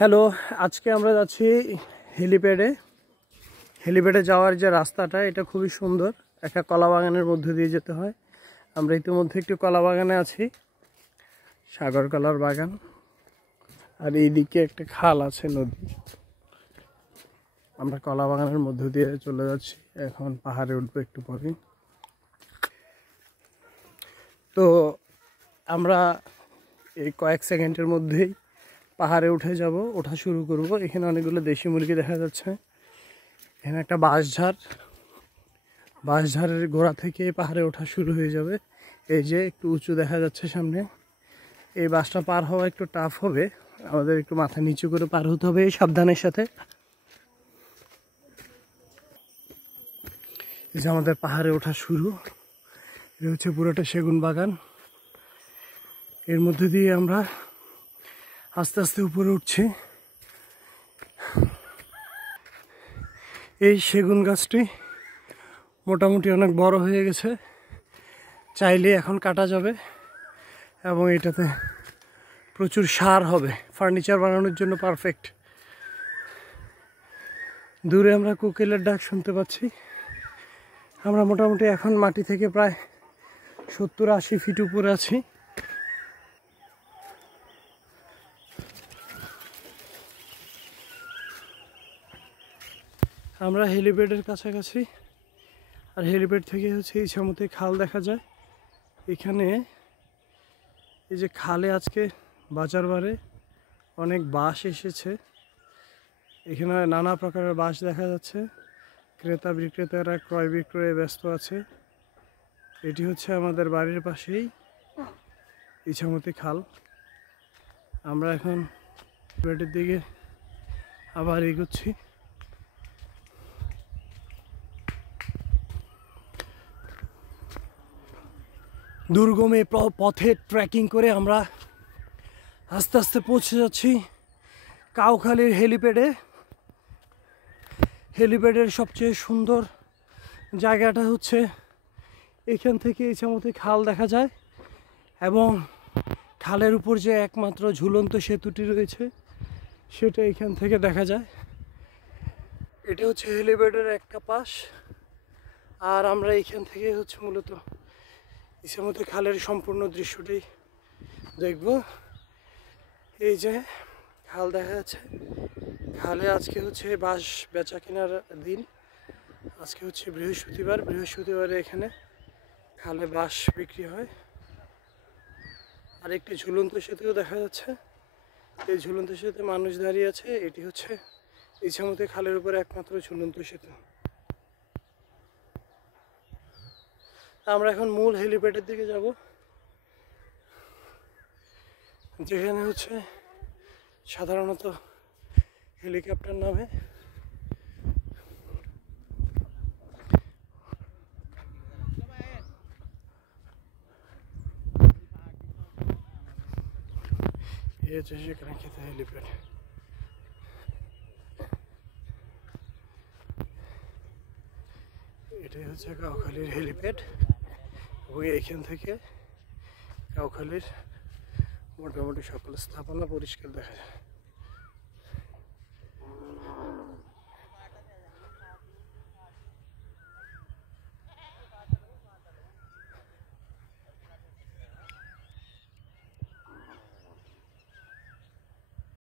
Hello, আজকে আমরা যাচ্ছি হেলিপ্যাডে। হেলিপ্যাডে যাওয়ার যে রাস্তাটা এটা খুবই সুন্দর, একটা কলা বাগানের মধ্যে দিয়ে যেতে হয়। আমরা ইতিমধ্যে একটি কলা বাগানে আছি, সাগর কলার বাগান। আর এইদিকে একটা খাল আছে, নদী। আমরা কলা বাগানের মধ্য দিয়ে চলে যাচ্ছি, এখন পাহাড়ে উঠবো একটু পরে। তো আমরা এই কয়েক সেকেন্ডের মধ্যেই পাহাড়ে উঠে যাব, ওঠা শুরু করব। এখানে অনেকগুলো দেশি মুরগি দেখা যাচ্ছে। এখানে একটা বাঁশঝাড়ের গোড়া থেকে পাহাড়ে ওঠা শুরু হয়ে যাবে। এই যে একটু উঁচু দেখা যাচ্ছে সামনে, এই বাসটা পার হওয়া একটু টাফ হবে, আমাদের একটু মাথা নিচু করে পার হতে হবে সাবধানের সাথে। এই যে আমাদের পাহাড়ে ওঠা শুরু, এটা হচ্ছে পুরোটা সেগুন বাগান। এর মধ্যে দিয়ে আমরা আস্তে আস্তে উপরে উঠছি। এই সেগুন গাছটি মোটামুটি অনেক বড় হয়ে গেছে, চাইলে এখন কাটা যাবে এবং এটাতে প্রচুর সার হবে, ফার্নিচার বানানোর জন্য পারফেক্ট। দূরে আমরা কোকিলের ডাক শুনতে পাচ্ছি। আমরা মোটামুটি এখন মাটি থেকে প্রায় 70-80 ফিট উপরে আছি। আমরা হেলিপ্যাডের কাছাকাছি, আর হেলিপ্যাড থেকে হচ্ছে ইছামতি খাল দেখা যায়। এখানে এই যে খালে আজকে বাজার বারে অনেক বাঁশ এসেছে, এখানে নানা প্রকারের বাঁশ দেখা যাচ্ছে। ক্রেতা বিক্রেতারা ক্রয় বিক্রয়ে ব্যস্ত আছে। এটি হচ্ছে আমাদের বাড়ির পাশেই ইছামতি খাল। আমরা এখন হেলিপ্যাডের দিকে আবার এগোচ্ছি। দুর্গম এই পথে ট্রেকিং করে আমরা আস্তে আস্তে পৌঁছে যাচ্ছি কাউখালীর হেলিপ্যাডে। হেলিপ্যাডের সবচেয়ে সুন্দর জায়গাটা হচ্ছে এখান থেকে ইছামতি খাল দেখা যায় এবং খালের উপর যে একমাত্র ঝুলন্ত সেতুটি রয়েছে সেটা এখান থেকে দেখা যায়। এটা হচ্ছে হেলিপ্যাডের একটা পাশ, আর আমরা এখান থেকে হচ্ছে মূলত ইছামতি খালের সম্পূর্ণ দৃশ্যটি দেখব। এই যে খাল দেখা যাচ্ছে, খালে আজকে হচ্ছে বাঁশ বেচা কেনার দিন। আজকে হচ্ছে বৃহস্পতিবারে এখানে খালে বাঁশ বিক্রি হয়। আর একটি ঝুলন্ত সেতুও দেখা যাচ্ছে, এই ঝুলন্ত সেতুতে মানুষ দাঁড়িয়ে আছে। এটি হচ্ছে ইছামতি খালের উপরে একমাত্র ঝুলন্ত সেতু। আমরা এখন মূল হেলিপ্যাডের দিকে যাব, যেখানে হচ্ছে সাধারণত হেলিকপ্টার নামে। এই হচ্ছে সেখানে খেতে হেলিপ্যাড। এটাই হচ্ছে কাউখালীর হেলিপ্যাড এবং এইখান থেকে কাউখালীর মোটামুটি সকল স্থাপনা পরিষ্কার দেখা যায়।